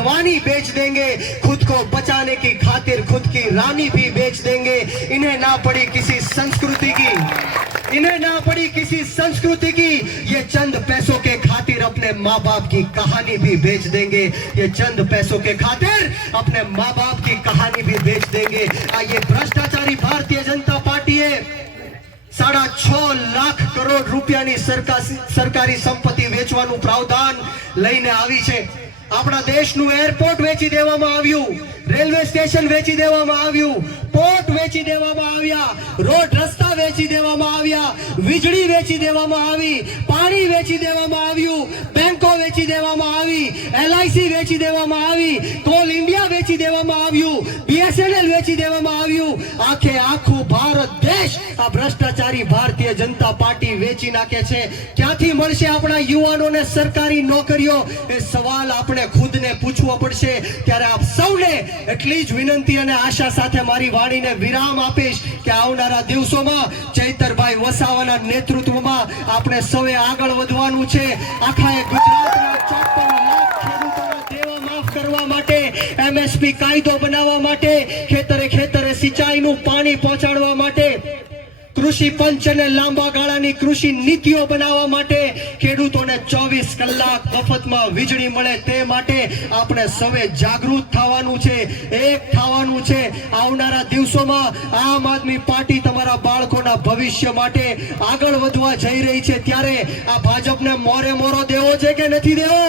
जवानी बेच देंगे, खुद को बचाने की खातिर खुद की रानी भी बेच देंगे। इन्हें ना पड़ी किसी संस्कृति की, इन्हें ना पड़ी किसी संस्कृति की, ये चंद पैसों के खातिर अपने माँ बाप की कहानी भी बेच देंगे। ये चंद पैसों के खातिर अपने माँ बाप की कहानी भी बेच देंगे। ये भ्रष्टाचारी भारतीय जनता पार्टी है 6.5 લાખ કરોડ રૂપિયાની સરકારી સંપત્તિ વેચવાનું પ્રાવધાન લઈને આવી છે। આપણા દેશનું એરપોર્ટ વેચી દેવામાં આવ્યું, રેલવે સ્ટેશન વેચી દેવામાં આવ્યું, પોર્ટ વેચી દેવામાં આવ્યા, રોડ રસ્તા વેચી દેવામાં આવ્યા, વીજળી વેચી દેવામાં આવી, પાણી વેચી દેવામાં આવ્યું, બેંકો વેચી દેવામાં આવી, LIC વેચી દેવામાં આવી, કોલ ઇન્ડિયા વેચી દેવામાં આવ્યું, BSNL વેચી દેવામાં આવ્યું। આખે આખું ભારત દેશ આ ભ્રષ્ટાચારી ભારતીય જનતા પાર્ટી વેચી નાખે છે। ક્યાંથી મળશે આપણા યુવાનોને સરકારી નોકરીઓ? એ સવાલ આપણે ખુદને પૂછવો પડશે। ત્યારે આપ સૌને એટલી જ વિનંતી અને આશા સાથે મારી વાણીને વિરામ આપીશ કે આવનારા દિવસોમાં ચૈતરભાઈ વસાવાના નેતૃત્વમાં આપણે સૌએ આગળ વધવાનું છે। આખા ગુજરાતના 54 લાખ ખેડૂતોના દેવા માફ કરવા માટે, MSP કાયદો બનાવવા માટે, ખેતરે ખેતરે સિંચાઈનું પાણી પહોંચાડવા માટે, કૃષિ પંચ અને લાંબા ગાળાની કૃષિ નીતિઓ બનાવવા માટે, ખેડૂતોને 24 કલાક મફતમાં વીજળી મળે તે માટે આપણે સૌએ જાગૃત થવાનું છે, એક થવાનું છે। આવનારા દિવસોમાં આમ આદમી પાર્ટી તમારા બાળકોના ભવિષ્ય માટે આગળ વધવા જઈ રહી છે। ત્યારે આ ભાજપને મોરે મોરો દેવો છે કે નથી દેવો?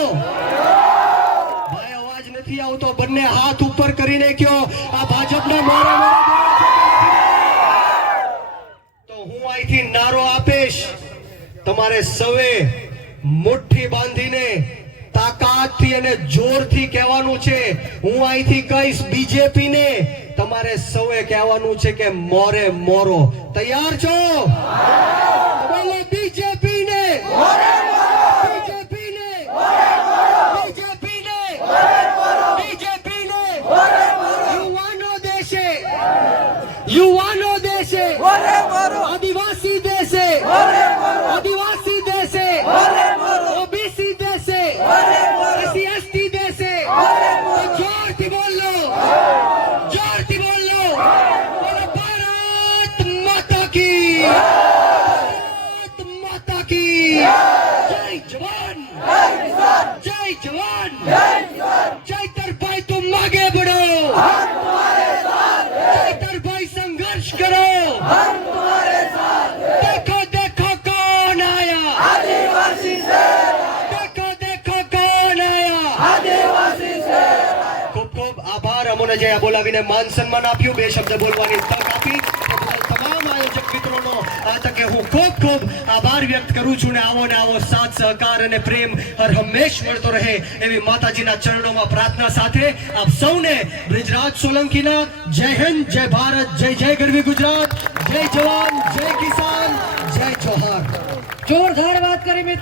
ભાઈ અવાજ નથી આવતો, બંને હાથ ઉપર કરીને કયો, આ ભાજપને મોરે મોરો દેવો છે? હું અહીંથી નારો આપીશ, તમારે સૌએ મુઠ્ઠી બાંધીને તાકાતથી અને જોરથી કહેવાનું છે। હું અહીંથી કહીશ બીજેપી ને, તમારે સૌએ કહેવાનું છે કે મોરે મોરો। તૈયાર છો? બોલો બીજેપી ને, બીજેપી ને, બીજેપી ને, બીજેપી ને। યુવાનો દેશે, યુવાનો દેશે, आदिवासी देश है, आदिवासी देश है, OBC देश है, SC देश है। जोर बोल लो, जोर बोल लो, बोलो भारत माता की, भारत माता की जय जवान, जय जवान। चैतर भाई तुम आगे बढ़ो, चैतर भाई संघर्ष करो। देखो देखो कौन आया, आदिवासी से। देखो देखो कौन आया, आदिवासी से। खूब खूब आभार। अमोने जय बोलावीने मान सम्मान आप्યું, બે શબ્દ બોલવાની તક આપી। તમામ આયોજક મિત્રોનો આ તકે હું ખૂબ ખૂબ આભાર વ્યક્ત કરું છું। ને આવો સાથ સહકાર અને પ્રેમ હર હંમેશ મળતો રહે એવી માતાજીના ચરણોમાં પ્રાર્થના સાથે આપ સૌને બ્રિજરાજ સોલંકીના જય હિન્દ, જય ભારત, જય જય ગરવી ગુજરાત, જય જવાન, જય કિસાન, જય જોહાર। જોરદાર વાત કરી મિત્રો।